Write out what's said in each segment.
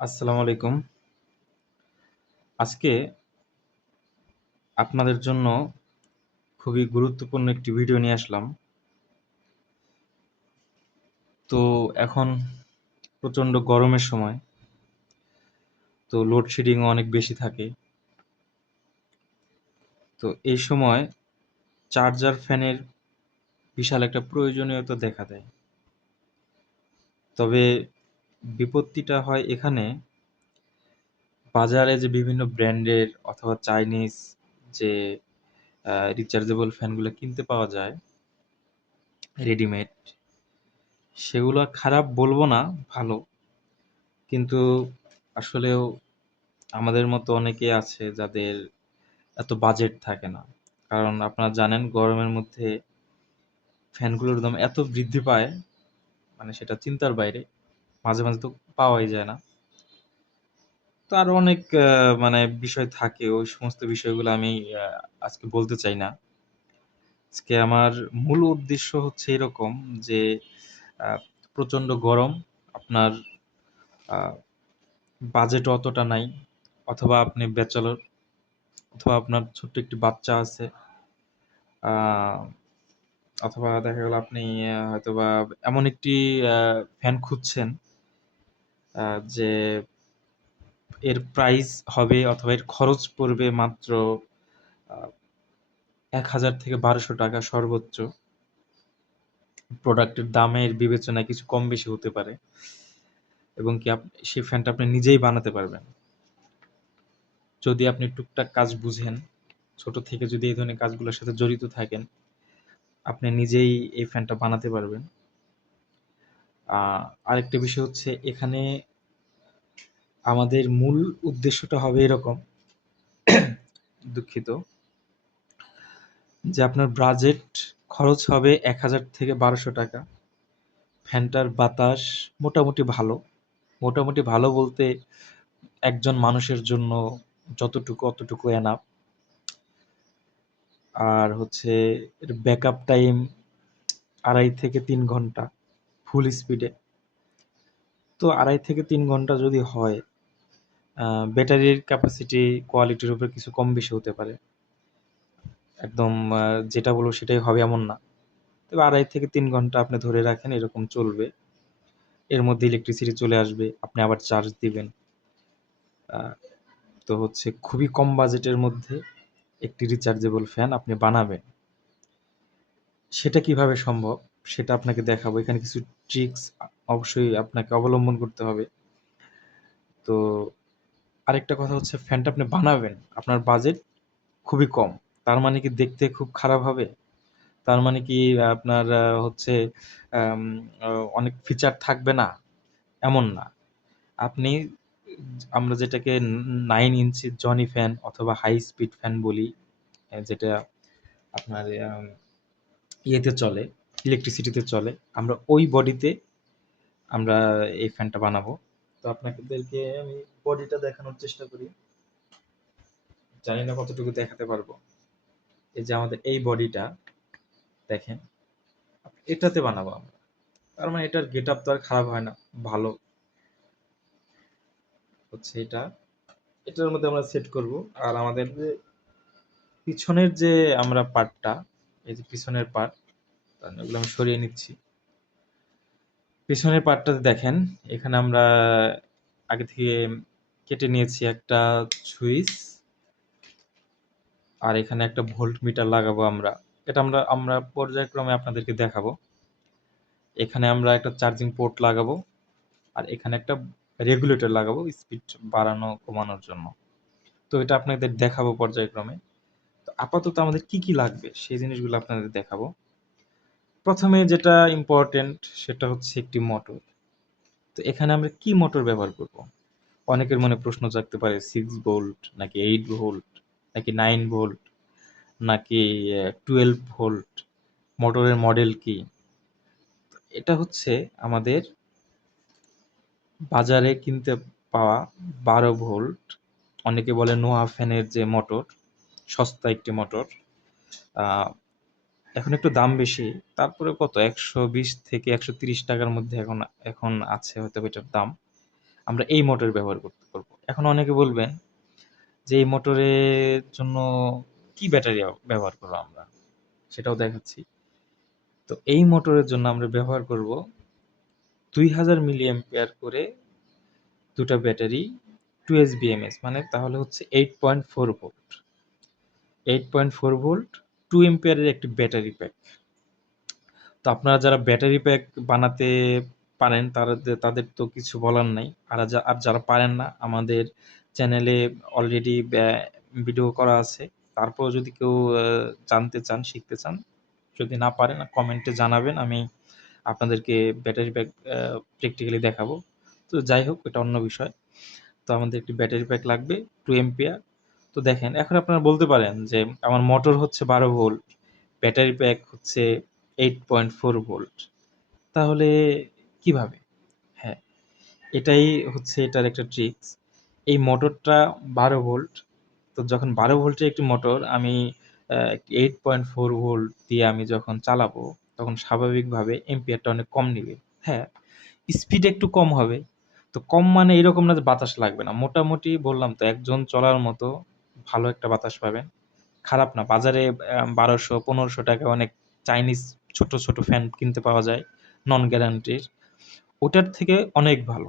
আসসালামু আলাইকুম। আজকে আপনাদের জন্য খুবই গুরুত্বপূর্ণ একটি ভিডিও নিয়ে আসলাম। তো এখন প্রচণ্ড গরমের সময়। তো লোডশেডিংও অনেক বেশি থাকে। তো এই সময় চার্জার ফ্যানের বিশাল একটা প্রয়োজনীয়তা দেখা দেয়। তবে বিপত্তিটা হয় এখানে বাজারে যে বিভিন্ন ব্র্যান্ডের অথবা চাইনিজ যে রিচার্জেবল ফ্যানগুলো কিনতে পাওয়া যায় রেডিমেড, সেগুলো খারাপ বলব না, ভালো। কিন্তু আসলেও আমাদের মতো অনেকেই আছে যাদের এত বাজেট থাকে না। কারণ আপনারা জানেন গরমের মধ্যে ফ্যানগুলোর দাম এত বৃদ্ধি পায়, মানে সেটা চিন্তার বাইরে। মাঝে, মাঝে তো পাওয়াই যায় না। তো আরও অনেক মানে বিষয় থাকে। ওই সমস্ত বিষয়গুলো আমি আজকে বলতে চাই না। আজকে আমার মূল উদ্দেশ্য হচ্ছে এরকম যে প্রচণ্ড গরম, আপনার বাজেট অতটা নাই অথবা আপনি ব্যাচেলর অথবা আপনার ছোট্ট একটি বাচ্চা আছে। অথবা দেখা গেল আপনি হয়তোবা এমন একটি ফ্যান খুঁজছেন যে এর প্রাইস হবে অথবা এর খরচ পড়বে মাত্র এক হাজার থেকে বারোশো টাকা সর্বোচ্চ। প্রোডাক্টের দামের বিবেচনায় কিছু কম বেশি হতে পারে। এবং কি আপ সেই ফ্যানটা আপনি নিজেই বানাতে পারবেন। যদি আপনি টুকটাক কাজ বুঝেন, ছোট থেকে যদি এই ধরনের কাজগুলোর সাথে জড়িত থাকেন, আপনি নিজেই এই ফ্যানটা বানাতে পারবেন। আরেকটা বিষয় হচ্ছে এখানে আমাদের মূল উদ্দেশ্যটা হবে এরকম দুঃখিত। যে আপনার বাজেট খরচ হবে ৳১,০০০-১,২০০ ফ্যানটার বাতাস মোটামুটি ভালো। মোটামুটি ভালো বলতে একজন মানুষের জন্য যতটুকু অতটুকু এনাফ। আর হচ্ছে ব্যাকআপ টাইম ২.৫ থেকে তিন ঘণ্টা ফুল স্পিডে। তো ২.৫ থেকে তিন ঘণ্টা যদি হয়, ব্যাটারির ক্যাপাসিটি কোয়ালিটির উপরে কিছু কম বেশি হতে পারে। একদম যেটা বলব সেটাই হবে এমন না। তবে ২.৫ থেকে তিন ঘণ্টা আপনি ধরে রাখেন এরকম চলবে। এর মধ্যে ইলেকট্রিসিটি চলে আসবে, আপনি আবার চার্জ দিবেন। তো হচ্ছে খুবই কম বাজেটের মধ্যে একটি রিচার্জেবল ফ্যান আপনি বানাবেন। সেটা কীভাবে সম্ভব? সেটা আপনাকে দেখাবো। এখানে কিছু ট্রিক্স অবশ্যই আপনাকে অবলম্বন করতে হবে। তো আরেকটা কথা হচ্ছে ফ্যানটা আপনি বানাবেন। আপনার বাজেট খুবই কম। তার মানে কি দেখতে খুব খারাপ হবে? তার মানে কি আপনার হচ্ছে অনেক ফিচার থাকবে না? এমন না। আপনি আমরা যেটাকে নাইন ইঞ্চি জনি ফ্যান অথবা হাই স্পিড ফ্যান বলি, যেটা আপনার ইয়েতে চলে, ইলেকট্রিসিটিতে চলে। আমরা ওই বডিতে আমরা এই ফ্যানটা বানাবো। তো আপনাদেরকে আমি বডিটা দেখানোর চেষ্টা করি। জানি না কতটুকু দেখাতে পারব। এই যে আমাদের এই বডিটা দেখেন। এটাতে বানাবো আমরা। তার মানে এটার গেট আপ তো আর খারাপ হয় না, ভালো। হচ্ছে এটা। এটার মধ্যে আমরা সেট করব। আর আমাদের যে পিছনের যে আমরা পার্টটা, এই যে পিছনের পার্ট, এগুলো আমি সরিয়ে নিচ্ছি। পেছনের পার্টটাতে দেখেন, এখানে আমরা আগে থেকে কেটে নিয়েছি একটা সুইচ। আর এখানে একটা ভোল্ট মিটার লাগাবো আমরা। এটা আমরা আমরা পর্যায়ক্রমে আপনাদেরকে দেখাবো। এখানে আমরা একটা চার্জিং পোর্ট লাগাবো। আর এখানে একটা রেগুলেটর লাগাবো স্পিড বাড়ানো কমানোর জন্য। তো এটা আপনাদের দেখাবো পর্যায়ক্রমে। তো আপাতত আমাদের কি, কি লাগবে সেই জিনিসগুলো আপনাদের দেখাবো। ১ম এ যেটা ইম্পোর্টেন্ট সেটা হচ্ছে একটি মোটর। তো এখানে আমরা কি মোটর ব্যবহার করব? অনেকের মনে প্রশ্ন জাগতে পারে 6 ভোল্ট নাকি 8 ভোল্ট নাকি 9 ভোল্ট নাকি 12 ভোল্ট, মোটরের মডেল কি? এটা হচ্ছে আমাদের বাজারে কিনতে পাওয়া ১২ ভোল্ট, অনেকে বলে নোয়া ফ্যানের যে মোটর, সস্তা একটি মোটর। এখন একটু দাম বেশি। তারপরে কত? ৳১২০ থেকে একশো তিরিশ টাকার মধ্যে এখন এখন আছে হয়তো এটার দাম। আমরা এই মোটর ব্যবহার করতে পারব এখন অনেকে বলবেন যে এই মোটরের জন্য কি ব্যাটারি ব্যবহার করব আমরা? সেটাও দেখাচ্ছি। তো এই মোটরের জন্য আমরা ব্যবহার করব দুই হাজার মিলি অ্যাম্পিয়ার করে দুটো ব্যাটারি টু এস বিএমএস মানে তাহলে হচ্ছে eight point four volt eight point four volt two এম্পিয়ারের একটি ব্যাটারি প্যাক তো আপনারা যারা ব্যাটারি প্যাক বানাতে পারেন, তারা, তাদের তো কিছু বলার নাই। আর আর যারা পারেন না, আমাদের চ্যানেলে অলরেডি ভিডিও করা আছে। তারপর যদি কেউ জানতে চান, শিখতে চান, যদি না পারেন কমেন্টে জানাবেন। আমি আপনাদেরকে ব্যাটারি প্যাক প্র্যাকটিক্যালি দেখাবো। তো যাই হোক, এটা অন্য বিষয়। তো আমাদের একটি ব্যাটারি প্যাক লাগবে টু এম্পিয়ার তো দেখেন, এখন আপনারা বলতে পারেন যে আমার মোটর হচ্ছে বারো ভোল্ট, ব্যাটারি প্যাক হচ্ছে এইট পয়েন্ট ফোর ভোল্ট। তাহলে কীভাবে? হ্যাঁ এটাই হচ্ছে এটার একটা ট্রিক্স এই মোটরটা বারো ভোল্ট, তো যখন বারো ভোল্টের একটি মোটর আমি এইট পয়েন্ট ফোর ভোল্ট দিয়ে আমি যখন চালাবো, তখন স্বাভাবিকভাবে এম্পিয়ারটা অনেক কম নেবে। হ্যাঁ স্পিড একটু কম হবে। তো কম মানে এরকম না যে বাতাস লাগবে না। মোটামুটি বললাম তো, একজন চলার মতো ভালো একটা বাতাস পাবেন খারাপ না, বাজারে বারোশো, পনেরোশো টাকা অনেক চাইনিজ ছোট ছোট ফ্যান কিনতে পাওয়া যায় নন গ্যারান্টির ওটার থেকে অনেক ভালো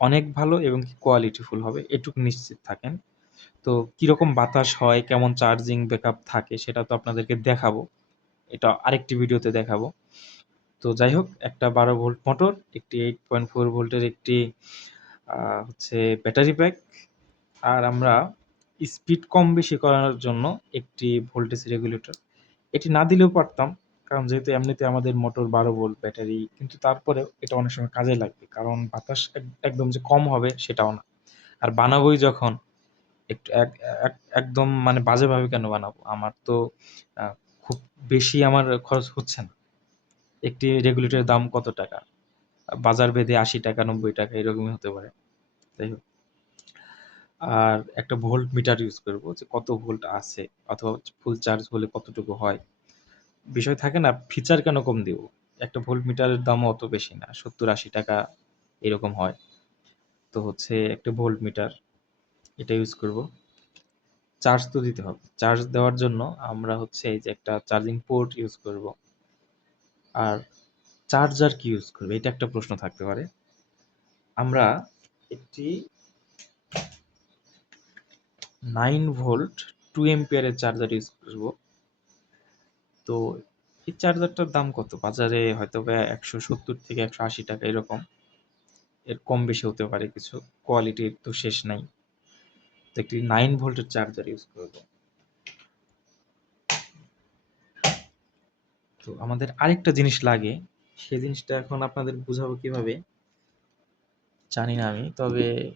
অনেক ভালো এবং কোয়ালিটিফুল হবে, এটুকু নিশ্চিত থাকেন। তো কীরকম বাতাস হয়, কেমন চার্জিং ব্যাকআপ থাকে, সেটা তো আপনাদেরকে দেখাবো। এটা আরেকটি ভিডিওতে দেখাবো। তো যাই হোক, একটা বারো ভোল্ট মোটর একটি এইট পয়েন্ট ফোর ভোল্টের একটি হচ্ছে ব্যাটারি প্যাক আর আমরা স্পিড কম বেশি করানোর জন্য একটি ভোল্টেজ রেগুলেটর। এটি না দিলেও পারতাম, কারণ যেহেতু এমনিতে আমাদের মোটর বারো ভোল্ট ব্যাটারি, কিন্তু তারপরেও এটা অনেক সময় কাজে লাগবে, কারণ বাতাস এক- একদম যে কম হবে সেটাও না। আর বানাবোই যখন, একটু এক- এক- একদম মানে বাজেভাবে কেন বানাবো? আমার তো খুব বেশি আমার খরচ হচ্ছে না। একটি রেগুলেটরের দাম কত টাকা? বাজার ভেদে আশি টাকা, নব্বই টাকা, এরকমই হতে পারে। যাই হোক। আর একটা ভোল্ট মিটার ইউজ করব যে কত ভোল্ট আছে অথবা ফুল চার্জ হলে কতটুকু হয়। বিষয় থাকে না ফিচার কেন কম দিব? একটা ভোল্ট মিটারের দামও অত বেশি না, সত্তর আশি টাকা এরকম হয়। তো হচ্ছে একটা ভোল্ট মিটার এটা ইউজ করব। চার্জ তো দিতে হবে। চার্জ দেওয়ার জন্য আমরা হচ্ছে এই যে একটা চার্জিং পোর্ট ইউজ করব। আর চার্জার কি ইউজ করবে? এটা একটা প্রশ্ন থাকতে পারে। আমরা একটি নাইন ভোল্ট টু এম্পিয়ারের চার্জার ইউজ করব। তো এই চার্জারটার দাম কত? বাজারে হয়তো বা একশো সত্তর থেকে একশো আশি টাকা এরকম। এর কম বেশি হতে পারে, কিছু কোয়ালিটির তো শেষ নাই। তো একটি নাইন ভোল্টের চার্জার ইউজ করব। তো আমাদের আরেকটা জিনিস লাগে, সেই জিনিসটা এখন আপনাদের বুঝাবো কীভাবে? জানি না আমি, তবে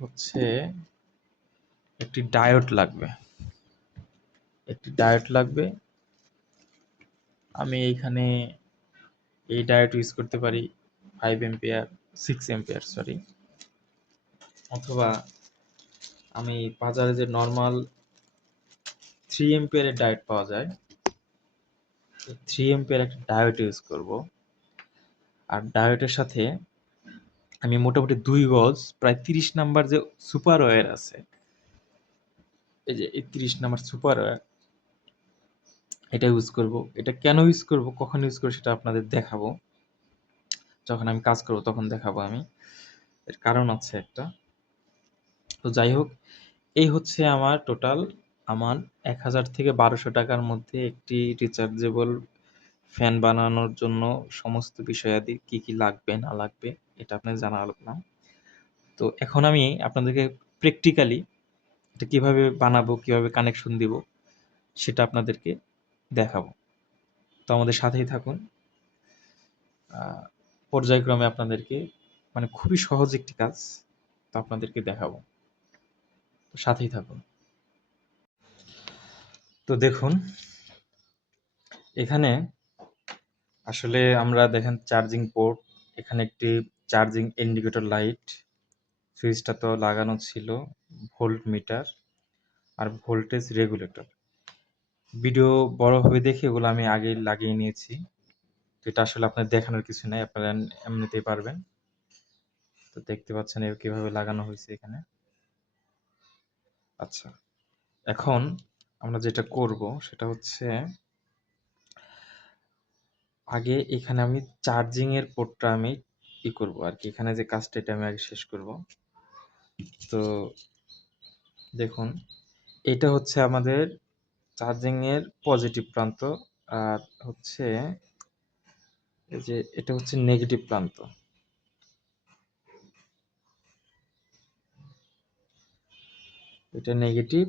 হচ্ছে একটি ডায়োড লাগবে। একটি ডায়োড লাগবে। আমি এইখানে এই ডায়োড ইউজ করতে পারি five ampere six ampere sorry অথবা আমি বাজারে যে নর্মাল থ্রি এম্পিয়ারের ডায়োড পাওয়া যায় থ্রি এম্পিয়ার একটা ডায়োড ইউজ করব। আর ডায়োডের সাথে আমি মোটামুটি দুই গজ, প্রায় তিরিশ নাম্বার যে সুপার ওয়্যার আছে এই যে এই তিরিশ নাম্বার সুপার এটা ইউজ করব। এটা কেন ইউজ করব, কখন ইউজ করব সেটা আপনাদের দেখাবো। যখন আমি কাজ করব তখন দেখাবো আমি। এর কারণ আছে একটা। তো যাই হোক, এই হচ্ছে আমার টোটাল আমার এক হাজার থেকে বারোশো টাকার মধ্যে একটি রিচার্জেবল ফ্যান বানানোর জন্য সমস্ত বিষয়াদি কি কি লাগবে, না লাগবে, এটা আপনাদের জানালাম। তো এখন আমি আপনাদেরকে প্র্যাকটিক্যালি এটা কীভাবে বানাবো, কীভাবে কানেকশন দিব, সেটা আপনাদেরকে দেখাবো। তো আমাদের সাথেই থাকুন। পর্যায়ক্রমে আপনাদেরকে মানে খুবই সহজ একটি কাজ তো আপনাদেরকে দেখাবো। তো সাথেই থাকুন। তো দেখুন, এখানে আসলে আমরা দেখেন চার্জিং পোর্ট এখানে একটি চার্জিং ইন্ডিকেটর লাইট সুইচটা তো লাগানো ছিল ভোল্ট মিটার আর ভোল্টেজ রেগুলেটর। ভিডিও বড় হবে দেখে এগুলো আমি আগে লাগিয়ে নিয়েছি। তো এটা আসলে আপনার দেখানোর কিছু নাই, আপনারা এমনিতেই পারবেন। তো দেখতে পাচ্ছেন এর কীভাবে লাগানো হয়েছে এখানে। আচ্ছা এখন আমরা যেটা করব সেটা হচ্ছে আগে এখানে আমি চার্জিং এর পোর্টটা আমি ই করব আর কি এখানে যে কাজটা এটা আমি আগে শেষ করব। তো দেখুন, এটা হচ্ছে আমাদের চার্জিং এর পজিটিভ প্রান্ত আর হচ্ছে যে এটা হচ্ছে নেগেটিভ প্রান্ত। এটা নেগেটিভ,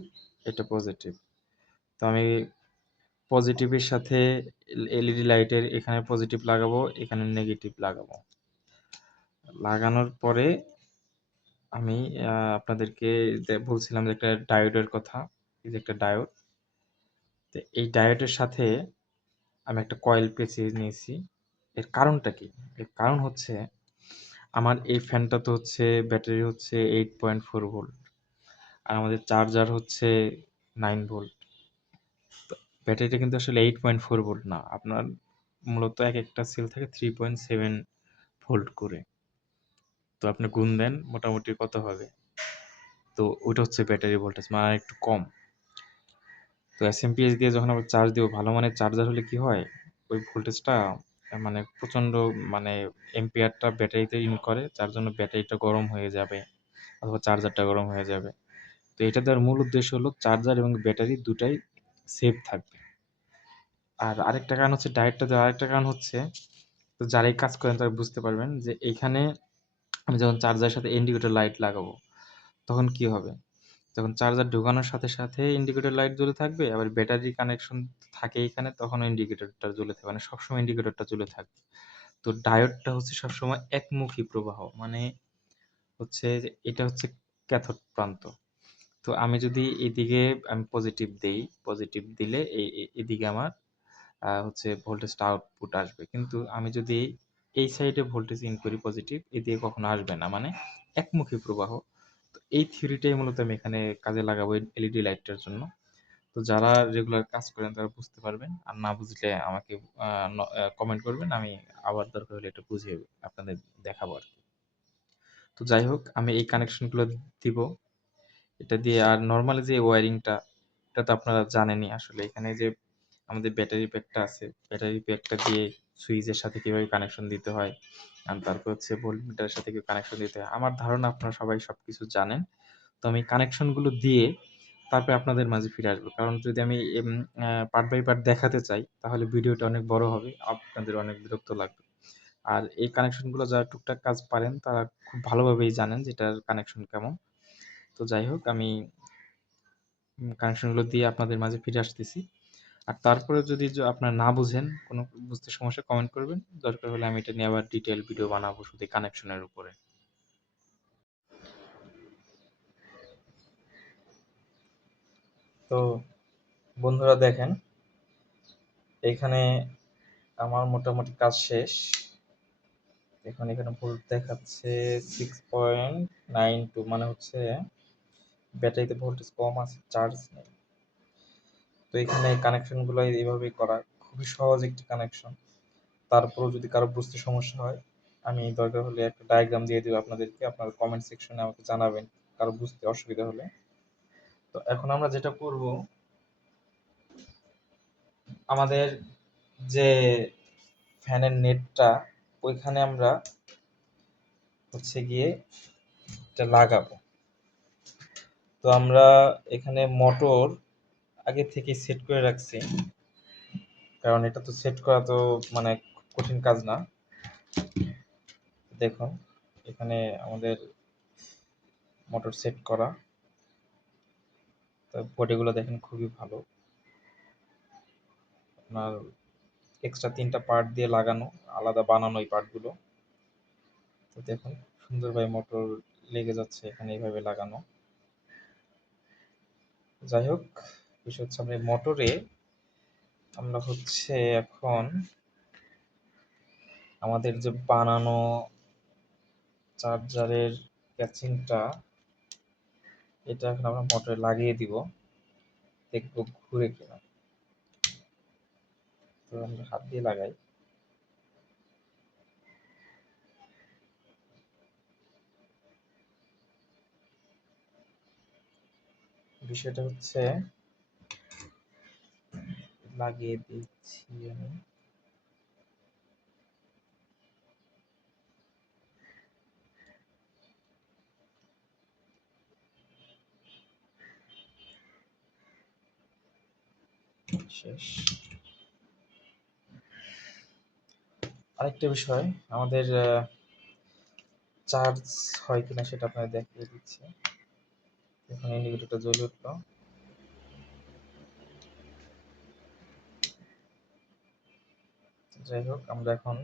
এটা পজিটিভ। তো আমি পজিটিভের সাথে এলইডি লাইটের এখানে পজিটিভ লাগাবো, এখানে নেগেটিভ লাগাবো। লাগানোর পরে আমি আপনাদেরকে বলছিলাম যে একটা ডায়োডের কথা, এই যে একটা ডায়োড তো এই ডায়োডের সাথে আমি একটা কয়েল পেঁচিয়ে নিয়েছি। এর কারণটা কি? এর কারণ হচ্ছে, আমার এই ফ্যানটা তো হচ্ছে, ব্যাটারি হচ্ছে এইট পয়েন্ট ফোর ভোল্ট আর আমাদের চার্জার হচ্ছে নাইন ভোল্ট ব্যাটারিটা কিন্তু আসলে এইট পয়েন্ট ফোর ভোল্ট না, আপনার মূলত এক একটা সেল থাকে থ্রি পয়েন্ট সেভেন ভোল্ট করে। তো আপনি গুণ দেন, মোটামুটি কত হবে? তো ওইটা হচ্ছে ব্যাটারি ভোল্টেজ মানে একটু কম। তো এস এম পিএস দিয়ে যখন আবার চার্জ দিব, ভালো মানের চার্জার হলে কি হয়? ওই ভোল্টেজটা মানে প্রচণ্ড মানে এম্পিয়ারটা ব্যাটারিতে ইন করে, যার জন্য ব্যাটারিটা গরম হয়ে যাবে, অথবা চার্জারটা গরম হয়ে যাবে। তো এটা দেওয়ার মূল উদ্দেশ্য হলো চার্জার এবং ব্যাটারি দুটাই সেফ থাকবে। আর আরেকটা কারণ হচ্ছে ডায়েটটা দেওয়ার আরেকটা কারণ হচ্ছে, তো যারাই কাজ করেন তারা বুঝতে পারবেন যে এইখানে আমি যখন চার্জারের সাথে ইন্ডিকেটর লাইট লাগাবো, তখন কি হবে? যখন চার্জার ঢোকানোর সাথে সাথে ইন্ডিকেটর লাইট জ্বলে থাকবে, আবার ব্যাটারি কানেকশন থাকে এখানে, তখন ইন্ডিকেটরটা জ্বলে থাকবে মানে সবসময় ইন্ডিকেটরটা জ্বলে থাকবে। তো ডায়োডটা হচ্ছে সবসময় একমুখী প্রবাহ মানে হচ্ছে এটা হচ্ছে ক্যাথোড প্রান্ত। তো আমি যদি এদিকে আমি পজিটিভ দেই পজিটিভ দিলে এই এদিকে আমার হচ্ছে ভোল্টেজটা আউটপুট আসবে। কিন্তু আমি যদি এই সাইডে ভোল্টেজ ইন করি পজিটিভ এদিকে কখনো আসবে না। মানে একমুখী প্রবাহ। তো এই থিওরিটাই মূলত আমি এখানে কাজে লাগাবো এলইডি লাইটটার জন্য। তো যারা রেগুলার কাজ করেন, তারা বুঝতে পারবেন। আর না বুঝলে আমাকে কমেন্ট করবেন। আমি আবার দরকার হলে একটু বুঝিয়ে আপনাদের দেখাবো আর কি। তো যাই হোক, আমি এই কানেকশনগুলো দিব। এটা দিয়ে আর নর্মালি যে ওয়ারিংটা এটা তো আপনারা জানেনই। আসলে এখানে যে আমাদের ব্যাটারি প্যাকটা আছে ব্যাটারি প্যাকটা দিয়ে সুইচের সাথে কীভাবে কানেকশন দিতে হয়? তারপর হচ্ছে ভোল্টমিটারের সাথে কীভাবে কানেকশন দিতে হয়? আমার ধারণা আপনারা সবাই সব কিছু জানেন। তো আমি কানেকশনগুলো দিয়ে তারপরে আপনাদের মাঝে ফিরে আসব। কারণ যদি আমি পার্ট বাই পার্ট দেখাতে চাই, তাহলে ভিডিওটা অনেক বড় হবে, আপনাদের অনেক বিরক্ত লাগবে। আর এই কানেকশনগুলো যারা টুকটাক কাজ পারেন, তারা খুব ভালোভাবেই জানেন যে এটার কানেকশন কেমন। তো যাই হোক, আমি কানেকশনগুলো দিয়ে আপনাদের মাঝে ফিরে আসতেছি। আর তারপরে যদি আপনারা না বুঝেন, কোনো বুঝতে সমস্যা কমেন্ট করবেন। দরকার হলে আমি এটা নিয়ে আবার ডিটেল ভিডিও বানাবো শুধু কানেকশনের উপরে। তো বন্ধুরা দেখেন, এখানে আমার মোটামুটি কাজ শেষ। এখন এখানে ভুল দেখাচ্ছে সিক্স পয়েন্ট নাইন টু মানে হচ্ছে ব্যাটারিতে ভোল্টেজ কম আছে চার্জ নেই। তো এখানে কানেকশনগুলো এইভাবেই করা খুবই সহজ একটি কানেকশন তারপরেও যদি কারও বুঝতে সমস্যা হয়, আমি দরকার হলে একটা ডায়াগ্রাম দিয়ে দেবো আপনাদেরকে, আপনার কমেন্ট সেকশনে আমাকে জানাবেন, কারও বুঝতে অসুবিধা হলে। তো এখন আমরা যেটা করব, আমাদের যে ফ্যানের নেটটা ওইখানে আমরা হচ্ছে গিয়ে এটা লাগাবো। তো আমরা এখানে মোটর আগে থেকে সেট করে রাখছি। কারণ এটা তো সেট করা তো মানে কঠিন কাজ না। দেখুন এখানে আমাদের মোটর সেট করা। তো বডিগুলো দেখেন খুবই ভালো। আপনার এক্সট্রা তিনটা পার্ট দিয়ে লাগানো, আলাদা বানানো এই পার্টগুলো তো দেখুন, সুন্দরভাবে মোটর লেগে যাচ্ছে এখানে এইভাবে লাগানো। যাই হোক বিষয় হচ্ছে আমরা মোটরে আমরা হচ্ছে এখন আমাদের যে বানানো চার্জারের ক্যাচিংটা, এটা এখন আমরা মোটরে লাগিয়ে দিব, দেখব ঘুরে কিনা। তো আমরা হাত দিয়ে লাগাই। বিষয়টা হচ্ছে লাগিয়ে দিচ্ছি আমি। শেষ। আরেকটা বিষয়, আমাদের চার্জ হয় কিনা সেটা আপনাদের দেখিয়ে দিচ্ছি। এখন ইন্ডিকেটরটা জ্বলে উঠল। যাই হোক, আমরা এখন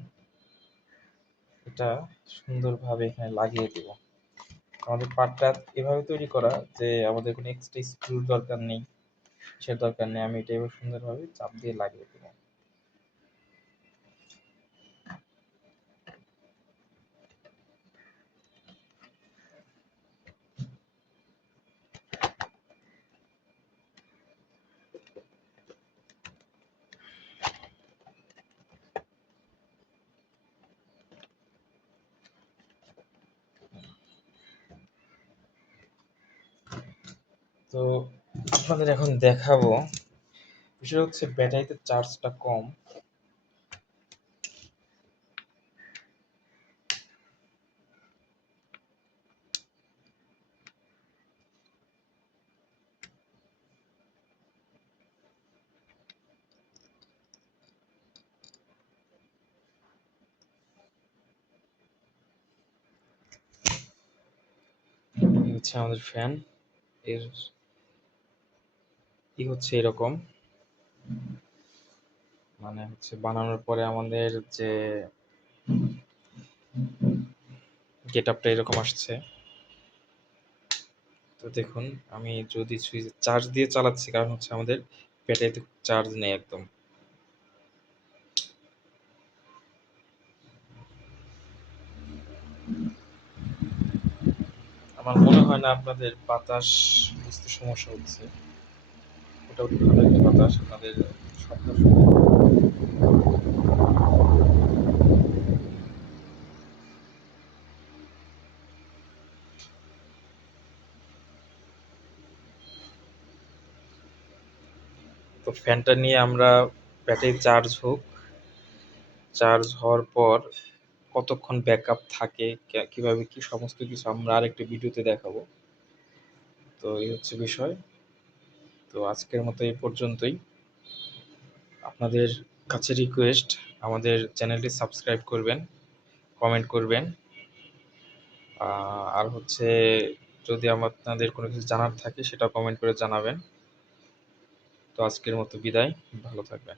এটা সুন্দরভাবে এখানে লাগিয়ে দেব। আমাদের পার্টটা এভাবে তৈরি করা যে আমাদের কোনো এক্সট্রা স্ক্রুর দরকার নেই, সে দরকার নেই, আমি এটা এবার সুন্দরভাবে চাপ দিয়ে লাগিয়ে দেবো। তো আপনাদের এখন দেখাবো। বিষয় হচ্ছে ব্যাটারিতে চার্জটা কম। হচ্ছে আমাদের ফ্যান এর ই হচ্ছে এরকম? মানে হচ্ছে বানানোর পরে আমাদের যে গেট আপটা এরকম আসছে। তো দেখুন, আমি যদি সুইচ চার্জ দিয়ে চালাচ্ছি, কারণ হচ্ছে আমাদের ব্যাটারিতে চার্জ নেই একদম। আমার মনে হয় না আপনাদের বাতাস বুঝতে সমস্যা হচ্ছে। মোটামুটি ভালো একটা বাতাস আপনাদের শব্দ তো ফ্যানটা নিয়ে আমরা ব্যাটারি চার্জ হোক, চার্জ হওয়ার পর কতক্ষণ ব্যাকআপ থাকে কীভাবে কি সমস্ত কিছু আমরা আরেকটি ভিডিওতে দেখাবো। তো এই হচ্ছে বিষয়। তো আজকের মতো এই পর্যন্তই। আপনাদের কাছে রিকোয়েস্ট আমাদের চ্যানেলটি সাবস্ক্রাইব করবেন কমেন্ট করবেন। আর হচ্ছে যদি আপনাদের কোনো কিছু জানার থাকে সেটা কমেন্ট করে জানাবেন। তো আজকের মতো বিদায়, ভালো থাকবেন।